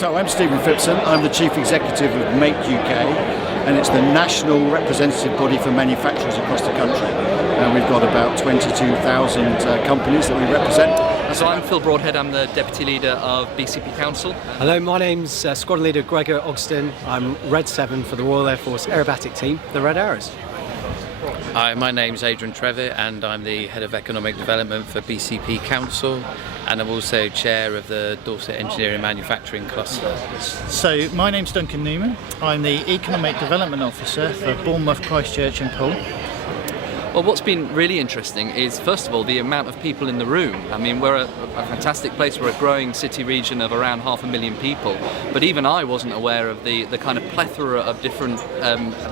So I'm Stephen Phipson, I'm the Chief Executive of Make UK, and it's the national representative body for manufacturers across the country. And we've got about 22,000 companies that we represent. So I'm Phil Broadhead, I'm the Deputy Leader of BCP Council. Hello, my name's Squadron Leader Gregor Ogston. I'm Red 7 for the Royal Air Force Aerobatic Team, the Red Arrows. Hi, my name's Adrian Trevitt and I'm the Head of Economic Development for BCP Council, and I'm also Chair of the Dorset Engineering Manufacturing Cluster. So my name's Duncan Newman, I'm the Economic Development Officer for Bournemouth, Christchurch and Poole. Well, what's been really interesting is, first of all, the amount of people in the room. I mean, we're a fantastic place. We're a growing city region of around 500,000 people. But even I wasn't aware of the kind of plethora of different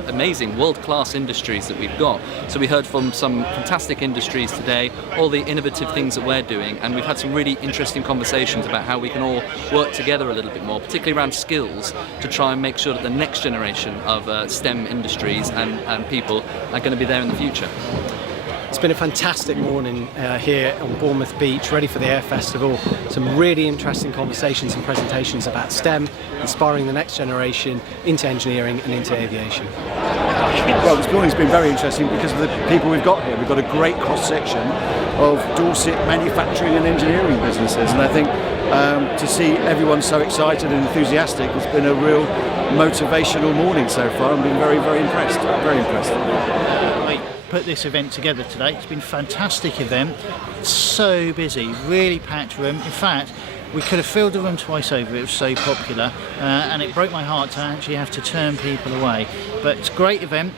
amazing world-class industries that we've got. So we heard from some fantastic industries today, all the innovative things that we're doing, and we've had some really interesting conversations about how we can all work together a little bit more, particularly around skills, to try and make sure that the next generation of STEM industries and people are going to be there in the future. It's been a fantastic morning here on Bournemouth Beach, ready for the Air Festival. Some really interesting conversations and presentations about STEM, inspiring the next generation into engineering and into aviation. Well, this morning's been very interesting because of the people we've got here. We've got a great cross-section of Dorset manufacturing and engineering businesses, and I think to see everyone so excited and enthusiastic has been a real motivational morning so far. I've been very, very impressed. Very impressed. Put this event together today. It's been a fantastic event. So busy, really packed room. In fact, we could have filled the room twice over. It was so popular, and it broke my heart to actually have to turn people away. But it's a great event.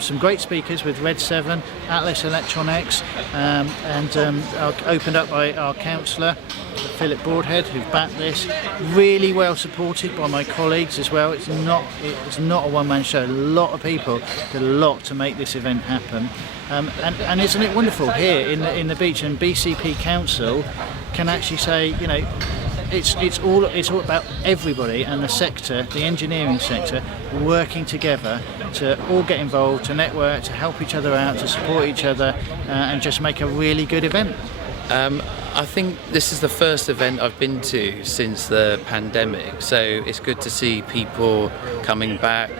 Some great speakers with Red 7, Atlas Electronics, and opened up by our councillor, Philip Broadhead, who backed this. Really well supported by my colleagues as well. It's not a one-man show. A lot of people did a lot to make this event happen. And isn't it wonderful here in the beach, and BCP Council can actually say, you know, it's all about everybody and the sector, the engineering sector, working together to all get involved, to network, to help each other out, to support each other, and just make a really good event. I think this is the first event I've been to since the pandemic, so it's good to see people coming back.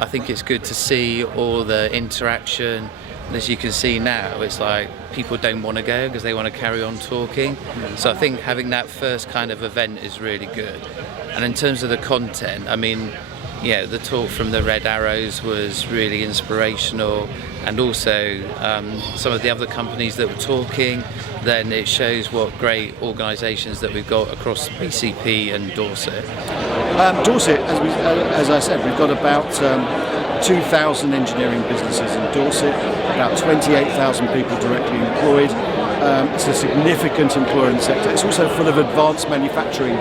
I think it's good to see all the interaction. And as you can see now, it's like people don't want to go because they want to carry on talking. So I think having that first kind of event is really good. And in terms of the content, I mean, yeah, the talk from the Red Arrows was really inspirational, and also some of the other companies that were talking. Then it shows what great organisations that we've got across BCP and Dorset. Dorset, as I said, we've got about 2,000 engineering businesses in Dorset, about 28,000 people directly employed. It's a significant employer in the sector. It's also full of advanced manufacturing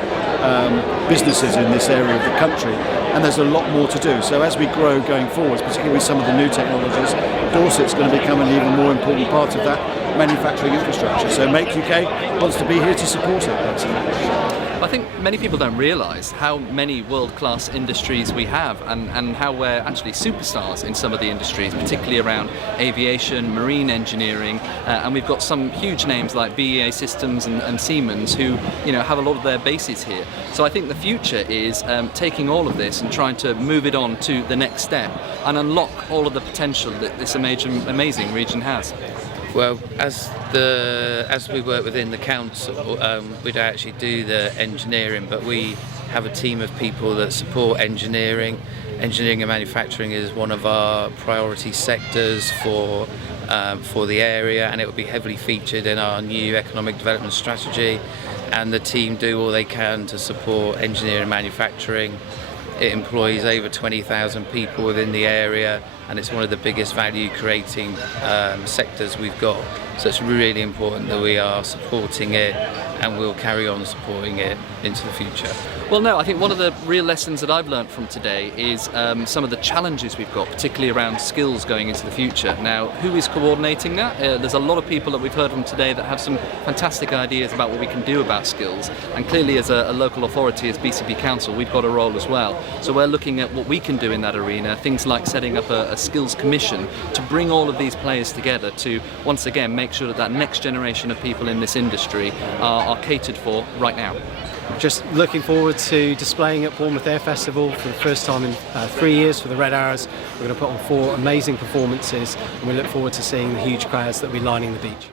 businesses in this area of the country, and there's a lot more to do. So as we grow going forwards, particularly with some of the new technologies, Dorset's going to become an even more important part of that manufacturing infrastructure. So Make UK wants to be here to support it. I think many people don't realise how many world-class industries we have, and how we're actually superstars in some of the industries, particularly around aviation, marine engineering, and we've got some huge names like BAE Systems and Siemens who, you know, have a lot of their bases here. So I think the future is taking all of this and trying to move it on to the next step and unlock all of the potential that this amazing region has. Well, as we work within the council, we don't actually do the engineering, but we have a team of people that support engineering. Engineering and manufacturing is one of our priority sectors for the area, and it will be heavily featured in our new economic development strategy. And the team do all they can to support engineering and manufacturing. It employs over 20,000 people within the area, and it's one of the biggest value creating sectors we've got. So it's really important that we are supporting it, and we'll carry on supporting it into the future. Well, no, I think one of the real lessons that I've learned from today is some of the challenges we've got, particularly around skills going into the future. Now, who is coordinating that? There's a lot of people that we've heard from today that have some fantastic ideas about what we can do about skills, and clearly as a local authority, as BCP Council, we've got a role as well. So we're looking at what we can do in that arena, things like setting up a skills commission to bring all of these players together to, once again, make sure that that next generation of people in this industry are catered for right now. Just looking forward to displaying at Bournemouth Air Festival for the first time in 3 years for the Red Hours. We're going to put on 4 amazing performances, and we look forward to seeing the huge crowds that will be lining the beach.